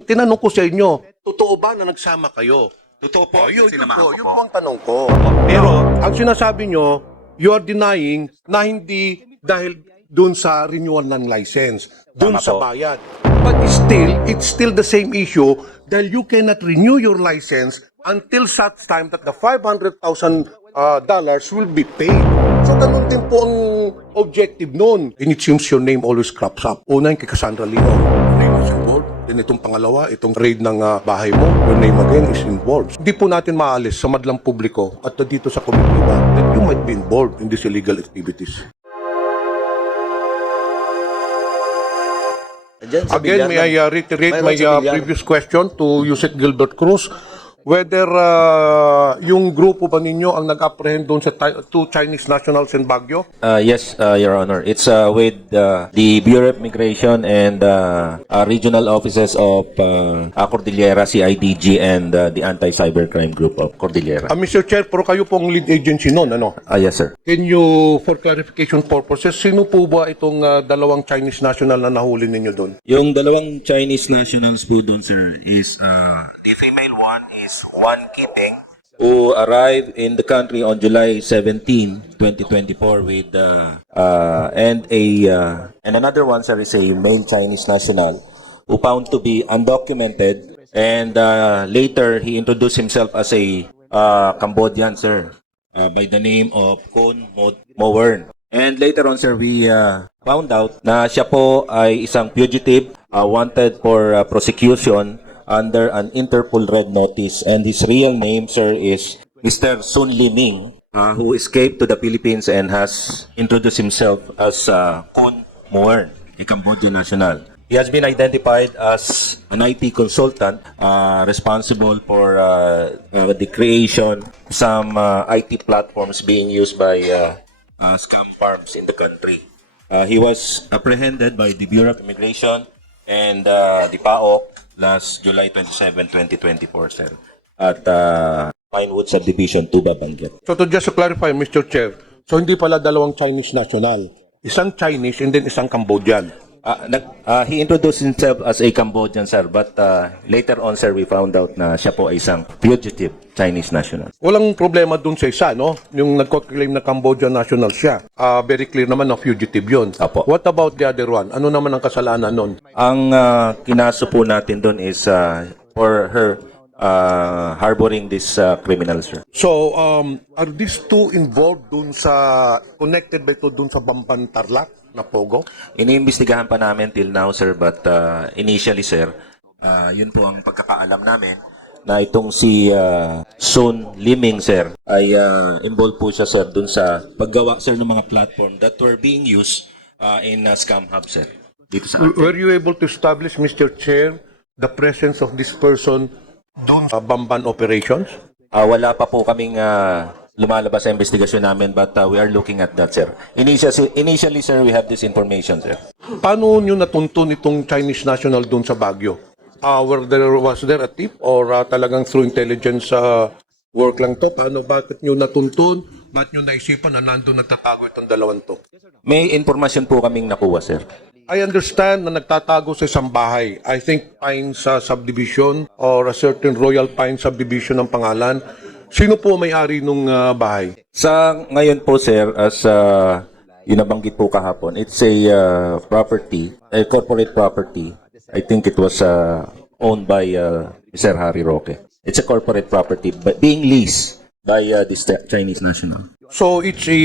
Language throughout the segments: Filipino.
Tinanong ko sa inyo, totoo ba na nagsama kayo? Totoo po, yun, yun po, ko yun po. ang tanong ko. Pero, ang sinasabi nyo, you are denying na hindi dahil dun sa renewal ng license, dun Tama sa po. bayad. But still, it's still the same issue dahil you cannot renew your license until such time that the $500,000 uh, dollars will be paid. So, ganun din po ang objective nun. And it seems your name always crops up. Una yung kay Cassandra Leon. Then itong pangalawa, itong raid ng ah, bahay mo, your name again is involved. Hindi po natin maalis sa madlang publiko at dito sa komitiba that you might be involved in these illegal activities. Again, may I uh, reiterate my uh, previous question to Yusek Gilbert Cruz whether uh, yung grupo ba ninyo ang nag-apprehend doon sa two Chinese nationals in Baguio? Uh, yes, uh, Your Honor. It's uh, with uh, the Bureau of Immigration and uh, uh, regional offices of uh, uh, Cordillera, CIDG, and uh, the Anti-Cybercrime Group of Cordillera. Uh, Mr. Chair, pero kayo pong lead agency noon, ano? Ah, yes, sir. Can you, for clarification purposes, sino po ba itong uh, dalawang Chinese national na nahuli ninyo doon? Yung dalawang Chinese nationals po doon, sir, is uh, the female one is Juan Keeping, who arrived in the country on July 17, 2024 with uh, uh, and a uh, and another one, sir, is a male Chinese national who found to be undocumented and uh, later he introduced himself as a uh, Cambodian, sir, uh, by the name of Kon Mo- Mowern. And later on, sir, we uh, found out na siya po ay isang fugitive uh, wanted for uh, prosecution under an Interpol Red Notice. And his real name, sir, is Mr. Sun Liming, uh, who escaped to the Philippines and has introduced himself as uh, Kun Moern, a Cambodian national. He has been identified as an IT consultant uh, responsible for uh, uh, the creation some uh, IT platforms being used by uh, uh, scam farms in the country. Uh, he was apprehended by the Bureau of Immigration and uh, the PAOK last July 27, 2024, sir, at uh, Pinewood Subdivision, Tuba, Benguet. So to just to clarify, Mr. Chair, so hindi pala dalawang Chinese national. Isang Chinese and then isang Cambodian. Uh, nag, uh, he introduced himself as a Cambodian, sir, but uh, later on, sir, we found out na siya po ay isang fugitive Chinese national. Walang problema dun sa isa, no? Yung nagko-claim na Cambodian national siya. Ah, very clear naman na fugitive yun. Apo. What about the other one? Ano naman ang kasalanan nun? Ang uh, kinaso po natin doon is uh, for her uh, harboring this uh, criminal, sir. So, um, are these two involved dun sa, connected ba ito dun sa Bamban Tarlac na Pogo? Iniimbestigahan pa namin till now, sir, but uh, initially, sir, uh, yun po ang pagkakaalam namin na itong si uh, Sun Liming, sir, ay uh, involved po siya, sir, dun sa paggawa, sir, ng mga platform that were being used uh, in uh, Scam Hub, sir. Dito sa Were you able to establish, Mr. Chair, the presence of this person dun sa Bamban operations? Ah, wala pa po kaming ah, lumalabas sa investigasyon namin but ah, we are looking at that, sir. Initially, initially, sir, we have this information, sir. Paano nyo natuntun itong Chinese national dun sa Baguio? Uh, were there, was there a tip or uh, talagang through intelligence uh, work lang to? Paano, bakit nyo natuntun? Bakit nyo naisipan na nandun nagtatago itong dalawang to? May informasyon po kaming nakuha, sir. I understand na nagtatago sa isang bahay. I think Pine sa subdivision or a certain Royal Pine subdivision ang pangalan. Sino po may-ari nung uh, bahay? Sa ngayon po, sir, as uh, yung nabanggit po kahapon, it's a uh, property, a corporate property. I think it was uh, owned by uh, Mr. Harry Roque. It's a corporate property but being leased by uh, this Chinese national. So it's a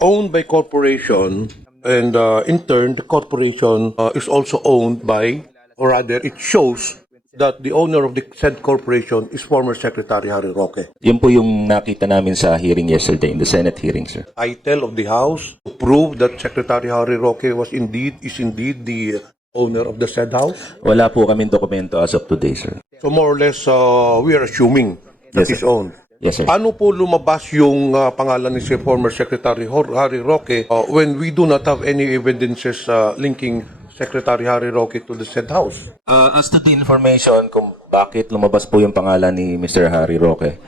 owned by corporation and uh, in turn the corporation uh, is also owned by or rather it shows that the owner of the said corporation is former Secretary Harry Roque. Yun po yung nakita namin sa hearing yesterday, in the Senate hearing, sir. Title of the house to prove that Secretary Harry Roque was indeed is indeed the owner of the said house. Wala po kaming dokumento as of today, sir. So more or less uh, we are assuming that Yes, is owned. Yes, sir. Paano po lumabas yung uh, pangalan ni si former Secretary Hor- Harry Roque uh, when we do not have any evidences uh, linking Secretary Harry Roque to the said house? Uh, as to the information kung bakit lumabas po yung pangalan ni Mr. Harry Roque,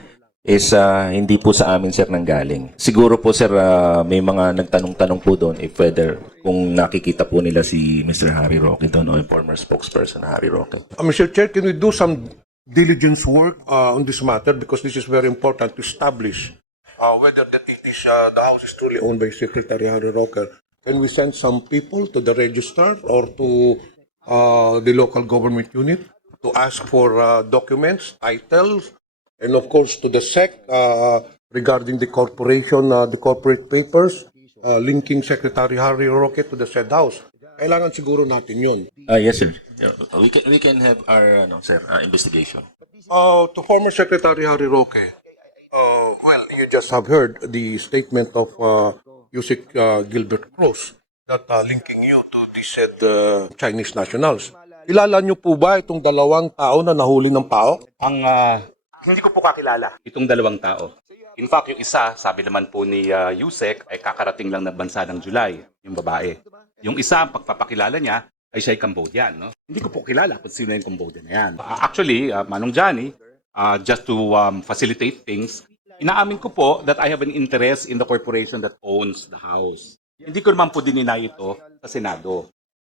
is ah, hindi po sa amin sir nanggaling. Siguro po sir ah, may mga nagtanong-tanong po doon if whether kung nakikita po nila si Mr. Harry Roque doon o yung former spokesperson Harry Roque. Uh, Mr. Chair, can we do some diligence work uh, on this matter because this is very important to establish uh, whether that it is uh, the house is truly owned by Secretary Harry Rocker. Can we send some people to the register or to uh, the local government unit to ask for uh, documents, titles, and of course to the SEC uh, regarding the corporation, uh, the corporate papers uh, linking Secretary Harry Roque to the said house. Kailangan siguro natin yun. Ah yes sir. We can we can have our ano sir ah, investigation. Uh, to former Secretary Harry Roque, uh, well, you just have heard the statement of uh, Yusik uh, Gilbert Cruz that uh, linking you to the said uh, Chinese nationals. Kilala niyo po ba itong dalawang tao na nahuli ng pao? Ang ah, hindi ko po kakilala itong dalawang tao. In fact, yung isa, sabi naman po ni ah, Yusek, ay kakarating lang na bansa ng July, yung babae. Yung isa, ang pagpapakilala niya, ay siya ay Cambodian. No? Hindi ko po kilala kung sino yung Cambodian na yan. Ah, actually, ah, Manong Johnny, ah, just to um, facilitate things, inaamin ko po that I have an interest in the corporation that owns the house. Hindi ko naman po dininay ito sa Senado.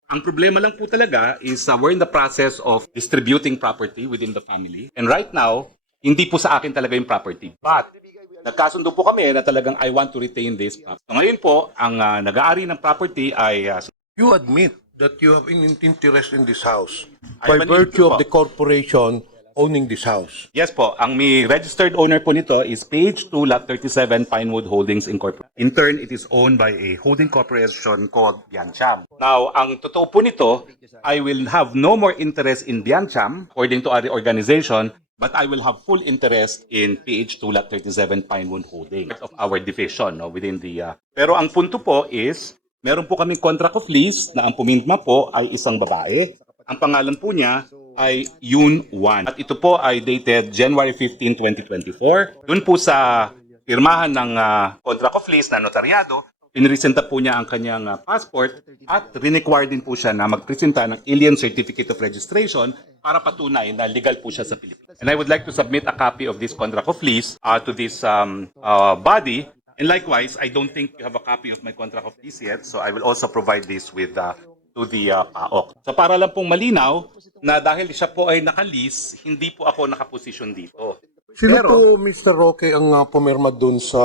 Ang problema lang po talaga is uh, we're in the process of distributing property within the family. And right now, hindi po sa akin talaga yung property. But, nagkasundo po kami na talagang I want to retain this property. So, ngayon po, ang uh, nag-aari ng property ay uh, You admit that you have an interest in this house by virtue of the corporation owning this house. Yes po, ang may registered owner po nito is Page 2 Lot 37 Pinewood Holdings Incorporated. In turn, it is owned by a holding corporation called Biancham. Now, ang totoo po nito, I will have no more interest in Biancham according to our organization, but I will have full interest in PH 2 Lot 37 Pinewood Holdings part of our division no, within the... uh, Pero ang punto po is, meron po kaming contract of lease na ang pumirma po ay isang babae. Ang pangalan po niya ay Yun Wan. At ito po ay dated January 15, 2024. Doon po sa pirmahan ng ah, contract of lease na notaryado, pinresenta po niya ang kanyang ah, passport at require din po siya na magpresenta ng Alien Certificate of Registration para patunay na legal po siya sa Pilipinas. And I would like to submit a copy of this contract of lease ah, to this um, ah, body. And likewise, I don't think you have a copy of my contract of lease yet, so I will also provide this with uh, to the uh, PAOK. So para lang pong malinaw na dahil siya po ay nakalis, hindi po ako nakaposisyon dito. Sino Pero- po, Mr. Roque, ang uh, pumirma dun sa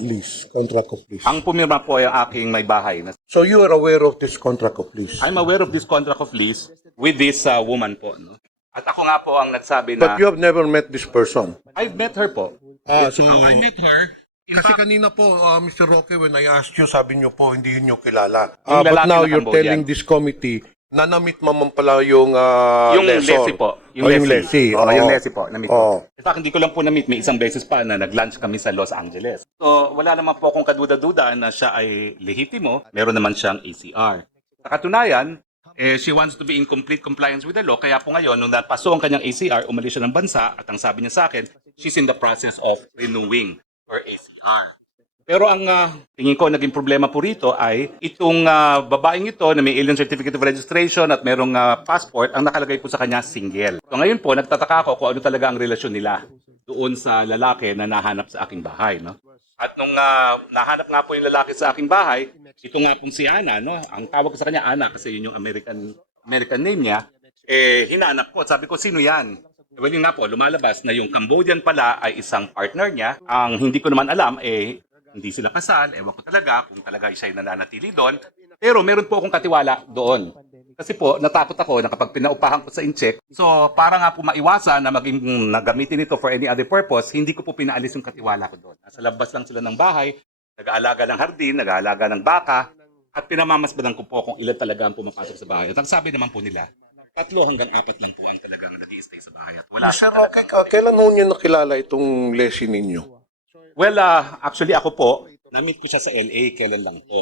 lease, contract of lease? Ang pumirma po ay ang aking may bahay. na- So you are aware of this contract of lease? I'm aware of this contract of lease with this uh, woman po. No? At ako nga po ang nagsabi na, But you have never met this person? I've met her po. Ah, so, I met her. Kasi fact, kanina po, uh, Mr. Roque, when I asked you, sabi niyo po, hindi niyo kilala. Yung Ah, but lalaki now na you're Cambodian. telling this committee na na-meet mo man pala yung uh, yung lessor. Lesi po. Oh, yung Lesi. Oo, Oo. yung Lesi po. Na-meet Oo. ko. In fact, hindi ko lang po na-meet. May isang beses pa na nag-lunch kami sa Los Angeles. So, wala naman po akong kaduda-duda na siya ay lehitimo. Meron naman siyang ACR. Sa katunayan, eh, she wants to be in complete compliance with the law. Kaya po ngayon, nung napaso ang kanyang ACR, umalis siya ng bansa at ang sabi niya sa akin, she's in the process of renewing her ACR. Pero ang ah, tingin ko naging problema po rito ay itong ah, babaeng ito na may alien certificate of registration at merong ah, passport, ang nakalagay po sa kanya single. So ngayon po, nagtataka ako kung ano talaga ang relasyon nila doon sa lalaki na nahanap sa aking bahay. No? At nung ah, nahanap nga po yung lalaki sa aking bahay, ito nga pong si Ana, no? ang tawag ko sa kanya Ana kasi yun yung American, American name niya, eh hinanap ko. Sabi ko, sino yan? Well, yun nga po, lumalabas na yung Cambodian pala ay isang partner niya. Ang hindi ko naman alam, eh, hindi sila kasal. Ewan ko talaga kung talaga siya ay nananatili doon. Pero meron po akong katiwala doon. Kasi po, natakot ako na kapag pinaupahan ko sa incheck, so para nga po maiwasan na maging nagamitin ito for any other purpose, hindi ko po pinaalis yung katiwala ko doon. Nasa labas lang sila ng bahay, nag-aalaga ng hardin, nag-aalaga ng baka, at pinamamasbadan ko po kung ilan talaga ang pumapasok sa bahay. At ang sabi naman po nila, tatlo hanggang apat lang po ang talagang nag stay sa bahay. At wala talagang- Roque, uh, kailan ho niyo nakilala itong lessee ninyo? Well, ah, actually ako po, na-meet ko siya sa LA kailan lang po.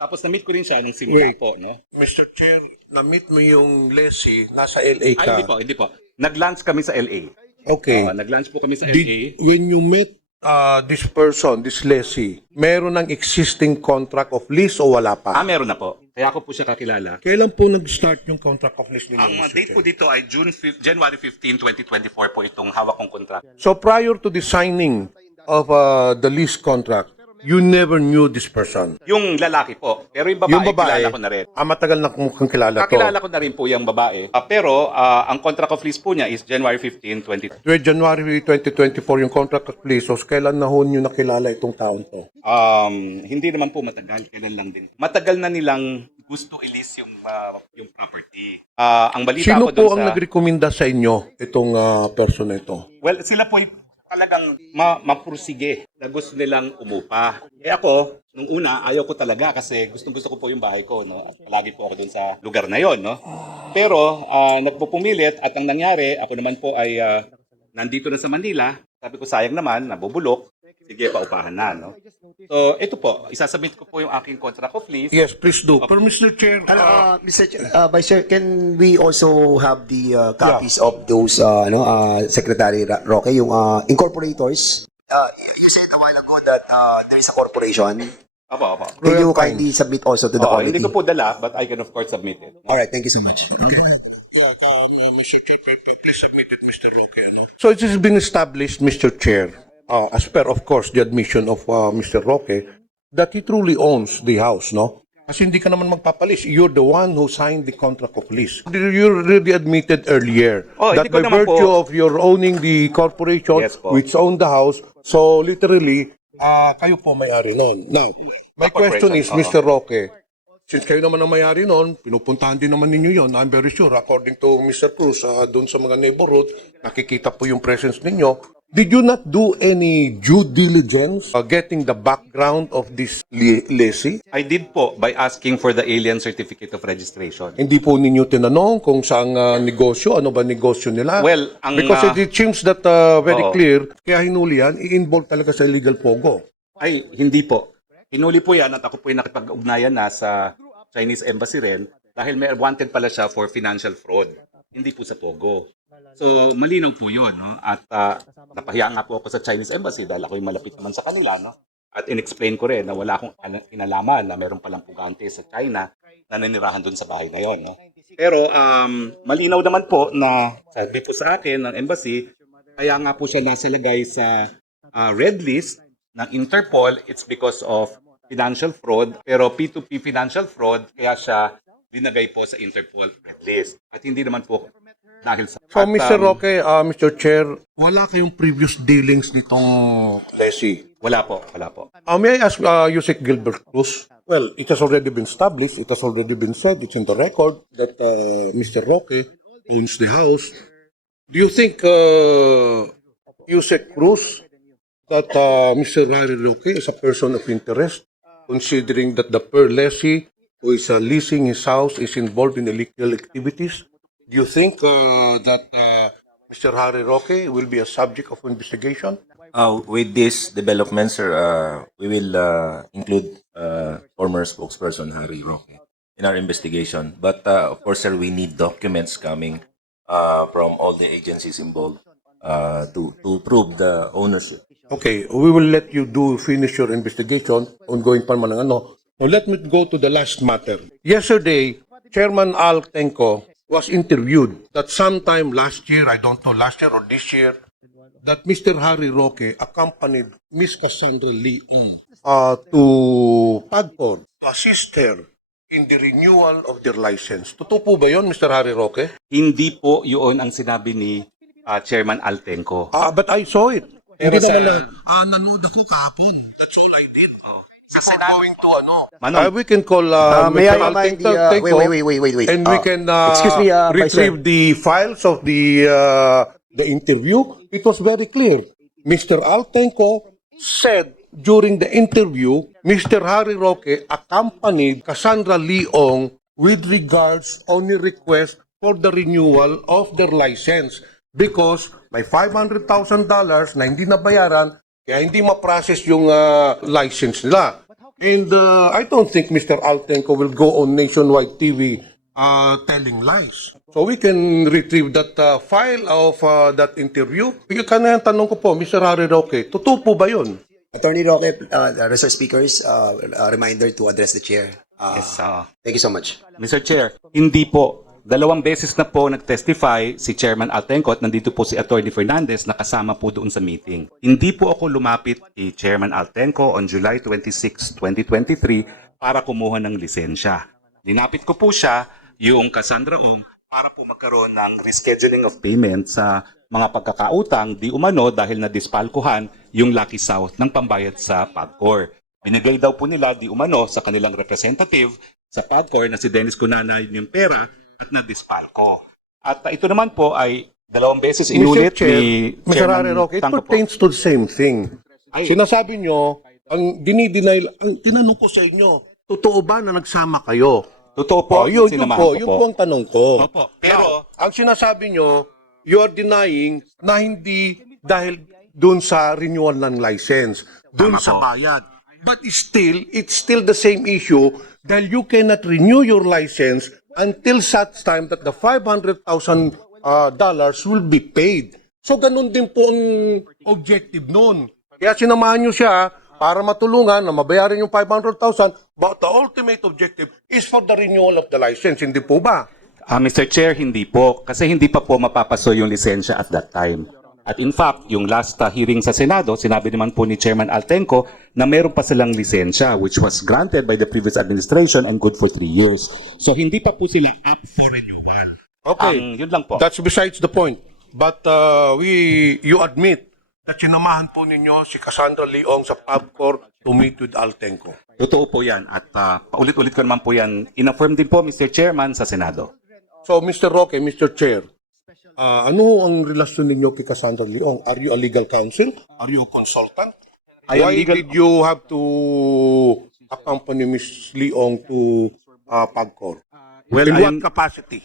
Tapos na-meet ko rin siya nung simula Wait. po, no? Mr. Chair, na-meet mo yung lessee, nasa LA Ay, ka. hindi po, hindi po. Nag-lunch kami sa LA. Okay. Oo, nag-lunch po kami sa Did, LA. when you met uh, this person, this lessee, meron ng existing contract of lease o wala Ah, pa? meron na po. Kaya ako po siya kakilala. Kailan po nag-start yung contract of lease ninyo? Ang Mr. date Chair? po dito ay June 5, January 15, 2024 po itong hawak kong contract. So prior to the signing of uh, the lease contract, you never knew this person? Yung lalaki po. Pero yung babae, yung babae, kilala ko na rin. ah, matagal na mukhang kilala to. Kakilala ko na rin po yung babae. Ah, pero ah, ang contract of lease po niya is January 15, 2024. With January 2024 yung contract of lease, so kailan na ho nyo nakilala itong taon to? Um, hindi naman po matagal, kailan lang din. Matagal na nilang gusto i-lease yung ah, yung property. Ah, ang balita Sino ko po dun ang sa nagrekomenda sa inyo itong ah, person na ito? Well, sila po ay talagang ma mapursige na gusto nilang umupa. Eh ako, nung una, ayaw ko talaga kasi gustong gusto ko po yung bahay ko, no? At palagi po ako dun sa lugar na yon, no? Pero, ah, nagpupumilit at ang nangyari, ako naman po ay ah, nandito na sa Manila. Sabi ko, sayang naman, nabubulok. Sige, paupahan na, no? So, ito po, isasubmit ko po yung aking contract of lease. Yes, please do. Pero Mr. Chair, Ano, ah, uh, Mr. Ch- uh, Vice Chair, can we also have the uh, copies of those, uh, ano, uh, Secretary Ra- Roque, yung uh, incorporators? Uh, you said a while ago that uh, there is a corporation. Apo, apo. Can you kindly submit also to the Oo, committee? hindi ko po dala, but I can of course submit it. All right, thank you so much. Mr. Chair, please submit it, Mr. Roque. Ano? So it has been established, Mr. Chair, uh, as per, of course, the admission of uh, Mr. Roque, that he truly owns the house, no? Kasi hindi ka naman magpapalis. You're the one who signed the contract of lease. You already admitted earlier Oh, that by virtue po- of your owning the corporation Yes po. which owned the house, so literally, ah kayo po may-ari noon. Now, my question is, corporation, Mr. Roque, since kayo naman ang may-ari noon, pinupuntahan din naman ninyo yon. I'm very sure, according to Mr. Cruz, uh, doon sa mga neighborhood, nakikita po yung presence ninyo. Did you not do any due diligence uh, getting the background of this li- lessee? I did po by asking for the alien certificate of registration. Hindi po ninyo tinanong kung saan uh, negosyo, ano ba negosyo nila? Well, ang, Because uh, it seems that uh, very Oo. clear, kaya hinuli yan, i-involve talaga sa illegal pogo. Ay, hindi po. Hinuli po yan at ako po yung nakipag-ugnayan na sa Chinese Embassy rin dahil may wanted pala siya for financial fraud. Hindi po sa Pogo. So, malinaw po yun. No? At ah, napahiya nga po ako sa Chinese Embassy dahil ako yung malapit naman sa kanila. No? At in-explain ko rin na wala akong ala- inalaman na meron palang pugante sa China na nanirahan doon sa bahay na yon. No? Pero um, malinaw naman po na sabi po sa akin ng embassy, kaya nga po siya nasalagay sa ah, red list ng Interpol, it's because of financial fraud. Pero P2P financial fraud, kaya siya dinagay po sa Interpol red list. At hindi naman po dahil sa... So, At, Mr. um, Roque, uh, Mr. Chair, wala kayong previous dealings nitong lessee. Wala po, wala po. Uh, may I ask uh, Yusek Gilbert Cruz? Well, it has already been established, it has already been said, it's in the record that uh, Mr. Roque owns the house. Do you think, uh, Yusek Cruz, that uh, Mr. Larry Roque is a person of interest, considering that the per lessee who is uh, leasing his house is involved in illegal activities? Do you think uh, that uh, Mr. Harry Roque will be a subject of investigation? Uh, with this development, sir, uh, we will uh, include uh, former spokesperson Harry Roque in our investigation. But uh, of course, sir, we need documents coming uh, from all the agencies involved uh, to to prove the ownership. Okay, we will let you do finish your investigation. Ongoing pa naman ang ano. Now let me go to the last matter. Yesterday, Chairman Al Tenko was interviewed that sometime last year, I don't know, last year or this year, that Mr. Harry Roque accompanied Miss Cassandra Lee uh, to Padpon to assist her in the renewal of their license. Totoo po ba yon, Mr. Harry Roque? Hindi po yun ang sinabi ni ah, Chairman Altenco. Ah, but I saw it. Hindi naman na, ah, nanood ako kahapon. That's all I Sa going to ano. Manong, Uh, we can call uh, Uh, may Mr. I remind the, uh, Tenco, wait, wait, wait, wait, wait. and we Uh, can uh, excuse me, uh, retrieve the files of the uh, the interview. It was very clear. Mr. Altenco said during the interview, Mr. Harry Roque accompanied Cassandra Leong with regards only request for the renewal of their license because may $500,000 na hindi nabayaran kaya hindi ma-process yung uh, license nila. And uh, I don't think Mr. Altenco will go on nationwide TV uh, telling lies. So we can retrieve that uh, file of uh, that interview. Yung kanina tanong ko po, Mr. Harry Roque, totoo po ba yun? Attorney Roque, uh, resource speakers, uh, a reminder to address the chair. Uh, Yes, ah. Thank you so much. Mr. Chair, hindi po. Dalawang beses na po nag-testify si Chairman Altenco at nandito po si Attorney Fernandez na kasama po doon sa meeting. Hindi po ako lumapit kay Chairman Altenco on July 26, 2023 para kumuha ng lisensya. Linapit ko po siya, yung Cassandra Ong, para po magkaroon ng rescheduling of payment sa mga pagkakautang di umano dahil na-dispalkuhan yung Lucky South ng pambayad sa PAGCOR. Binigay daw po nila di umano sa kanilang representative sa PAGCOR na si Dennis Cunana yun yung pera at na-dispalko. At uh, ito naman po ay dalawang beses inulit. Chair, ni Mr. Harry Roque, it Tangco po. pertains to the same thing. Ay. Sinasabi nyo, ang dinideny, ang tinanong ko sa inyo, totoo ba na nagsama kayo? Totoo po, Oh, yun, yun sinamahan po, ko yun po ang tanong ko. Opo, pero- Now, ang sinasabi nyo, you are denying na hindi dahil dun sa renewal ng license, dun Tama sa po. bayad. But still, it's still the same issue dahil you cannot renew your license until such time that the $500,000 uh, dollars will be paid. So, ganun din po ang objective nun. Kaya sinamahan nyo siya para matulungan na mabayaran yung 500,000 but the ultimate objective is for the renewal of the license. Hindi po ba? Ah, Mr. Chair, hindi po. Kasi hindi pa po mapapaso yung lisensya at that time. At in fact, yung last uh, hearing sa Senado, sinabi naman po ni Chairman Altenco na meron pa silang lisensya which was granted by the previous administration and good for three years. So hindi pa po sila up for renewal. Okay. Ang, yun lang po. That's besides the point. But uh, we, you admit that sinamahan po ninyo si Cassandra Leong sa PubCor to meet with Altenco. Totoo po yan. At uh, paulit-ulit ko naman po yan. In-affirm din po, Mr. Chairman, sa Senado. So, Mr. Roque, Mr. Chair, uh, ano ang relasyon ninyo kay Cassandra Leong? Are you a legal counsel? Are you a consultant? I am Why legal- did you have to accompany Ms. Leong to uh, PubCor? Well, In I what capacity?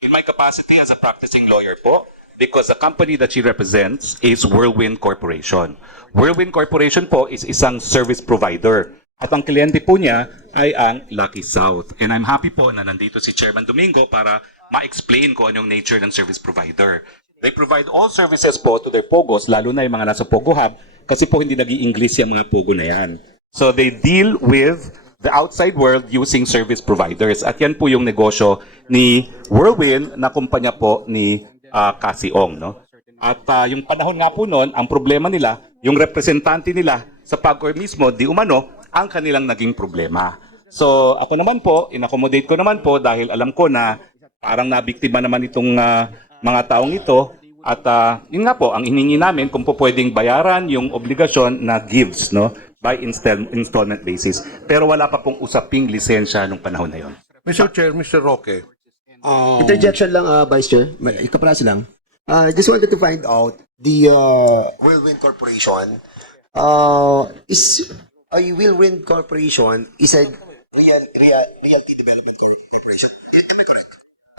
In my capacity as a practicing lawyer po, because the company that she represents is Whirlwind Corporation. Whirlwind Corporation po is isang service provider. At ang kliyente po niya ay ang Lucky South. And I'm happy po na nandito si Chairman Domingo para ma-explain ko anong nature ng service provider. They provide all services po to their Pogos, lalo na yung mga nasa Pogo Hub, kasi po hindi nag english yung mga Pogo na yan. So they deal with the outside world using service providers. At yan po yung negosyo ni Whirlwind na kumpanya po ni uh, Cassie Ong. No? At ah, yung panahon nga po noon, ang problema nila, yung representante nila sa PAGCOR mismo, di umano, ang kanilang naging problema. So ako naman po, inaccommodate ko naman po dahil alam ko na parang nabiktima naman itong ah, mga taong ito. At ah, yun nga po, ang hiningi namin kung po pwedeng bayaran yung obligasyon na gives no by install, installment basis. Pero wala pa pong usaping lisensya nung panahon na yon. Mr. Chair, Mr. Roque, um, Interjection lang, uh, Vice Chair. Ikapraso lang. I just wanted to find out the uh, Whirlwind Corporation uh, is a Whirlwind Corporation is a real, real realty development corporation. Am I correct?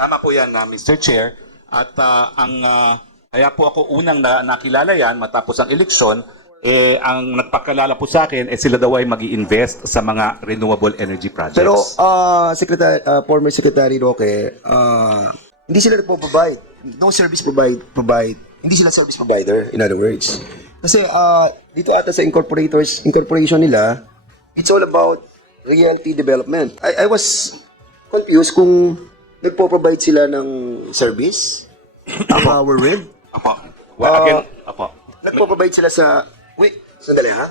Tama po yan, na Mr. Chair. At ah, ang ah, kaya po ako unang na, nakilala yan matapos ang eleksyon, eh, ang nagpakalala po sa akin, eh, sila daw ay mag invest sa mga renewable energy projects. Pero uh, Secretary, uh, former Secretary Roque, uh, hindi sila nagpo-provide. No service provide, provide. Hindi sila service provider, in other words. Kasi uh, dito ata sa incorporators, incorporation nila, it's all about realty development. I, I was confused kung nagpo-provide sila ng service, ang uh, Whirlwind. Apo. Well, Ah, again, apo. Nagpo-provide sila sa... Wait, sandali ha?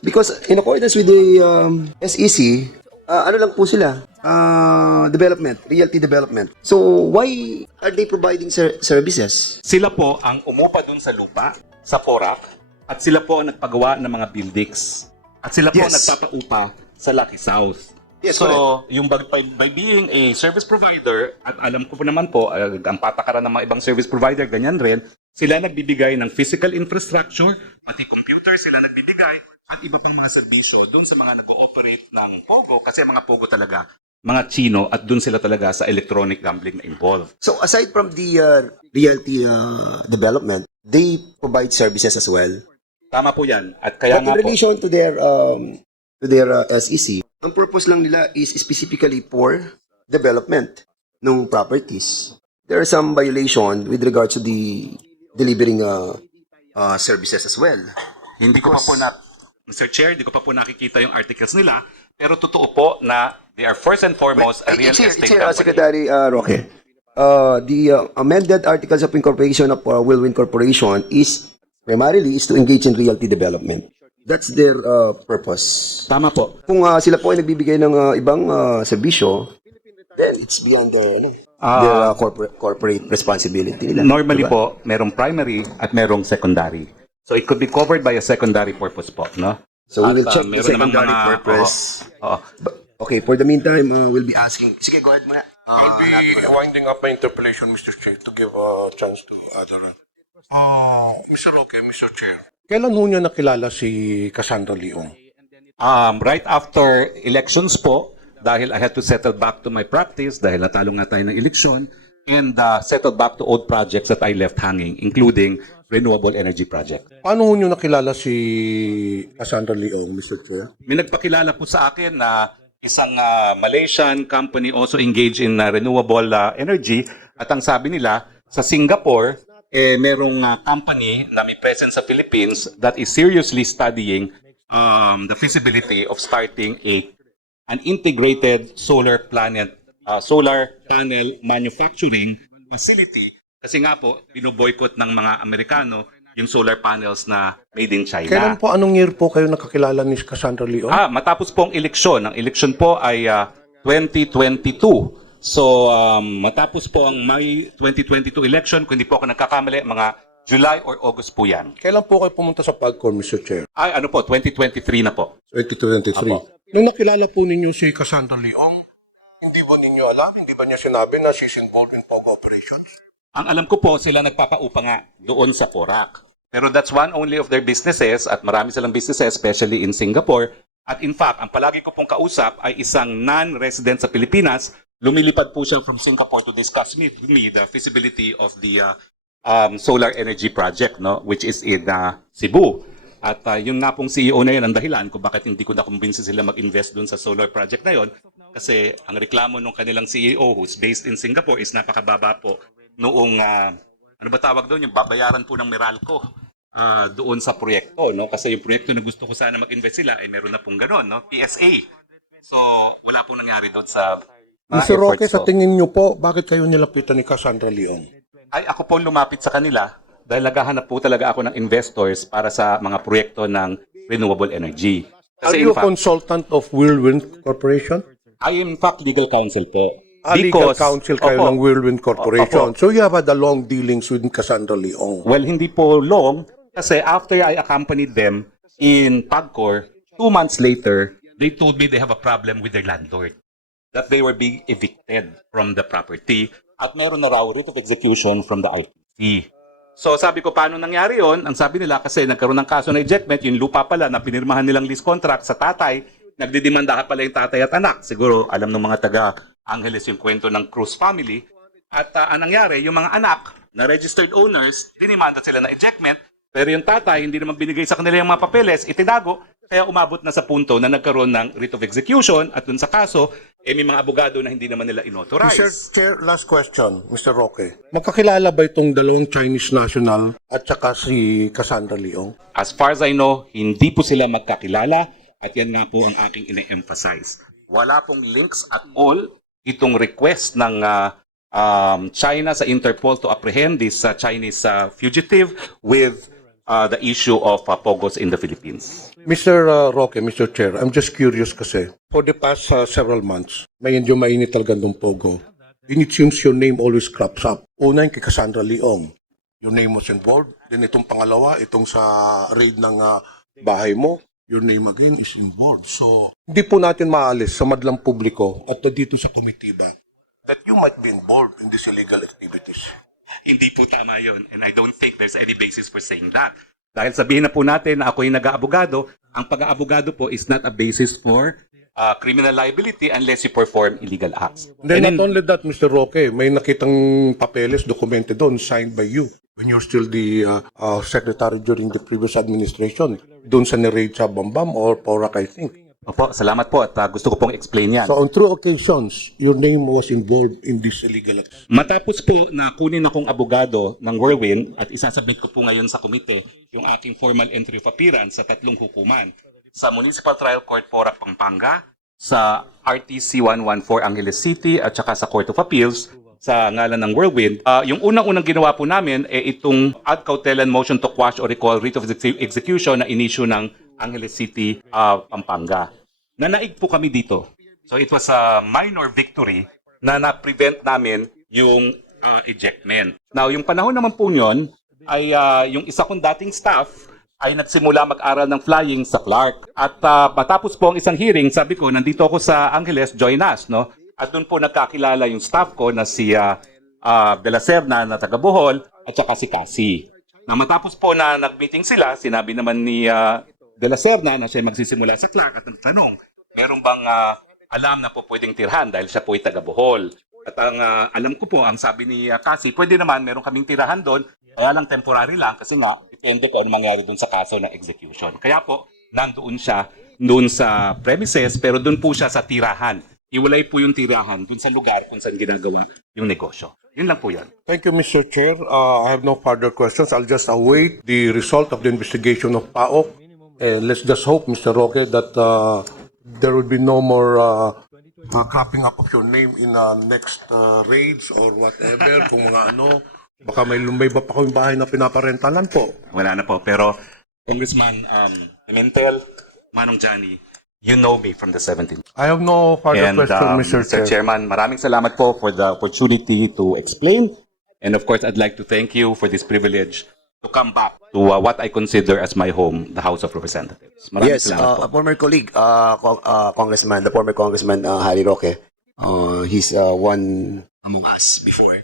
Because in accordance with the um, SEC, uh, ano lang po sila? Uh, development, realty development. So, why are they providing ser- services? Sila po ang umupa dun sa lupa, sa Porac, at sila po ang nagpagawa ng mga buildings. At sila po ang Yes. nagpapaupa sa Lucky South. Yes, so, yung by, by, by being a service provider, at alam ko po naman po, uh, ang patakaran ng mga ibang service provider, ganyan rin, sila nagbibigay ng physical infrastructure, pati computer sila nagbibigay, at iba pang mga serbisyo dun sa mga nag-ooperate ng Pogo, kasi mga Pogo talaga, mga Chino, at dun sila talaga sa electronic gambling na involved. So, aside from the uh, realty uh, development, they provide services as well. Tama po yan. At kaya But nga in po, relation to their um, to their uh, SEC, ang purpose lang nila is specifically for development. ng properties, there are some violation with regards to the delivering uh, uh, services as well. Hindi ko pa po na, Mr. Chair, hindi ko pa po nakikita yung articles nila, pero totoo po na they are first and foremost a real it's here, estate here, uh, company. Secretary uh, Roque. Uh, the uh, amended articles of incorporation of uh, Whirlwind Corporation is primarily is to engage in realty development. That's their uh, purpose. Tama po. Kung uh, sila po ay nagbibigay ng uh, ibang uh, serbisyo, then it's beyond their, ano, their uh, corporate, corporate responsibility nila. Normally Diba? po, merong primary at merong secondary. So it could be covered by a secondary purpose po, no? So we will At, uh, check the meron namang secondary mga- purpose. Oo. But, okay, for the meantime, uh, we'll be asking. Sige, go ahead muna. I'll be winding up my interpellation, Mr. Chair, to give a chance to other. Uh, Mr. Roque, Mr. Chair. Kailan ho niya nakilala si Cassandra Leong? Um, right after elections po, dahil I had to settle back to my practice, dahil natalo nga tayo ng eleksyon, and uh, settle back to old projects that I left hanging, including renewable energy project. Paano ho niyo nakilala si Cassandra Leong, Mr. Chair? May nagpakilala po sa akin na isang ah, Malaysian company also engaged in ah, renewable ah, energy at ang sabi nila sa Singapore eh merong ah, company na may presence sa Philippines that is seriously studying um, the feasibility of starting a an integrated solar planet ah, solar panel manufacturing facility kasi nga po binoboycott ng mga Amerikano yung solar panels na made in China. Kailan po, anong year po kayo nakakilala ni Cassandra Leong? Ah, matapos po ang eleksyon. Ang eleksyon po ay ah, 2022. So, um, matapos po ang May 2022 election, kung hindi po ako nagkakamali, mga July or August po yan. Kailan po kayo pumunta sa PAGCOR, Mr. Chair? Ay, ano po, 2023 na po. 2023. Apo. Nung nakilala po ninyo si Cassandra Leong, hindi ba ninyo alam, hindi ba niya sinabi na she's involved in POG operations? Ang alam ko po, sila nagpapaupa nga doon sa Porac. Pero that's one only of their businesses at marami silang businesses, especially in Singapore. At in fact, ang palagi ko pong kausap ay isang non-resident sa Pilipinas. Lumilipad po siya from Singapore to discuss with me the feasibility of the uh, um, solar energy project, no, which is in uh, Cebu. At uh, yung nga pong CEO na yun ang dahilan kung bakit hindi ko nakumbinsi sila mag-invest doon sa solar project na yon. Kasi ang reklamo ng kanilang CEO who's based in Singapore is napakababa po noong, ah, ano ba tawag doon, yung babayaran po ng Meralco ah, doon sa proyekto. No? Kasi yung proyekto na gusto ko sana mag-invest sila, ay meron na pong gano'n, no? PSA. So, wala pong nangyari doon sa Mr. Roque, sa tingin niyo po, bakit kayo nilapitan ni Cassandra Leong? ay ako po lumapit sa kanila dahil naghahanap po talaga ako ng investors para sa mga proyekto ng renewable energy. Are you fact, consultant of Whirlwind Corporation? I am in fact legal counsel po. Ah, legal counsel kayo Opo. ng Whirlwind Corporation. Opo. So you have had a long dealings with Cassandra Leong. Well, hindi po long kasi after I accompanied them in Pagcor, two months later, they told me they have a problem with their landlord. That they were being evicted from the property at meron na raw writ of execution from the ITC. So sabi ko, paano nangyari yon? Ang sabi nila kasi nagkaroon ng kaso na ejectment, yung lupa pala na pinirmahan nilang lease contract sa tatay, nagdidemanda ka pala yung tatay at anak. Siguro alam ng mga taga Angeles yung kwento ng Cruz family. At ah, ang nangyari, yung mga anak na registered owners, dinimanda sila na ejectment, pero yung tatay hindi naman binigay sa kanila yung mga papeles, itinago, kaya umabot na sa punto na nagkaroon ng writ of execution at dun sa kaso, eh may mga abogado na hindi naman nila inauthorize. Mr. Chair, last question, Mr. Roque. Magkakilala ba itong dalawang Chinese national at saka si Cassandra Leong? As far as I know, hindi po sila magkakilala at yan nga po ang aking ine-emphasize. Wala pong links at all itong request ng ah, um, China sa Interpol to apprehend this ah, Chinese ah, fugitive with ah, the issue of ah, pogos in the Philippines. Mr. uh, Roque, Mr. Chair, I'm just curious kasi, for the past uh, several months, may medyo mainit talaga ng Pogo. And it seems your name always crops up. Una yung kay Cassandra Leong. Your name was involved. Then itong pangalawa, itong sa raid ng uh, bahay mo, your name again is involved. So, hindi po natin maalis sa madlang publiko at dito sa komitiba that you might be involved in these illegal activities. Hindi po tama yon and I don't think there's any basis for saying that. Dahil sabihin na po natin na ako yung nag-aabogado, ang pag-aabogado po is not a basis for ah, criminal liability unless you perform illegal acts. Then And not in- only that, Mr. Roque, may nakitang papeles, dokumente doon, signed by you when you're still the uh, uh, secretary during the previous administration. Doon sa ni-raid sa Bambam or Porac, I think. Opo, salamat po at ah, gusto ko pong explain yan. So on two occasions, your name was involved in this illegal act. Matapos po na kunin akong abogado ng Whirlwind at isasubmit ko po ngayon sa komite yung aking formal entry of appearance sa tatlong hukuman. Sa Municipal Trial Court Porac, Pampanga, sa RTC 114 Angeles City at saka sa Court of Appeals sa ngalan ng Whirlwind. Ah, yung unang-unang ginawa po namin eh itong ad cautelan motion to quash or recall writ of execu- execution na inisyu ng Angeles City, ah, Pampanga. Nanaig po kami dito. So it was a minor victory na na-prevent namin yung uh, ejectment. Now, yung panahon naman po yun, ay uh, yung isa kong dating staff ay nagsimula mag-aral ng flying sa Clark. At uh, matapos po ang isang hearing, sabi ko, nandito ako sa Angeles, join us, no? At doon po nagkakilala yung staff ko na si uh, uh, De La Serna na taga Bohol at saka si Cassie. Na matapos po na nag-meeting sila, sinabi naman ni uh, De La Serna na siya magsisimula sa Clark at nagtanong, meron bang ah, alam na po pwedeng tirhan dahil siya po ay taga Bohol. At ang ah, alam ko po, ang sabi ni uh, pwede naman meron kaming tirahan doon, kaya lang temporary lang kasi nga, depende ko ano mangyari doon sa kaso ng execution. Kaya po, nandoon siya doon sa premises, pero doon po siya sa tirahan. Iwalay po yung tirahan doon sa lugar kung saan ginagawa yung negosyo. Yun lang po yun. Thank you, Mr. Chair. Uh, I have no further questions. I'll just await the result of the investigation of PAOK. And let's just hope, Mr. Roque, that uh, there will be no more uh, uh, cropping up of your name in uh, next uh, raids or whatever. kung mga ano, baka may lumay ba pa kayong bahay na pinaparentalan po. Wala na po. Pero, Congressman um, Pimentel, Manong Johnny, you know me from the 17th. I have no further And question, um, Mr. Chair. Chairman, maraming salamat po for the opportunity to explain. And of course, I'd like to thank you for this privilege to come back to uh, what I consider as my home, the House of Representatives. Maraming Yes, salamat po. uh, a former colleague, uh, co- uh, Congressman, the former Congressman uh, Harry Roque, uh, he's uh, one among us before.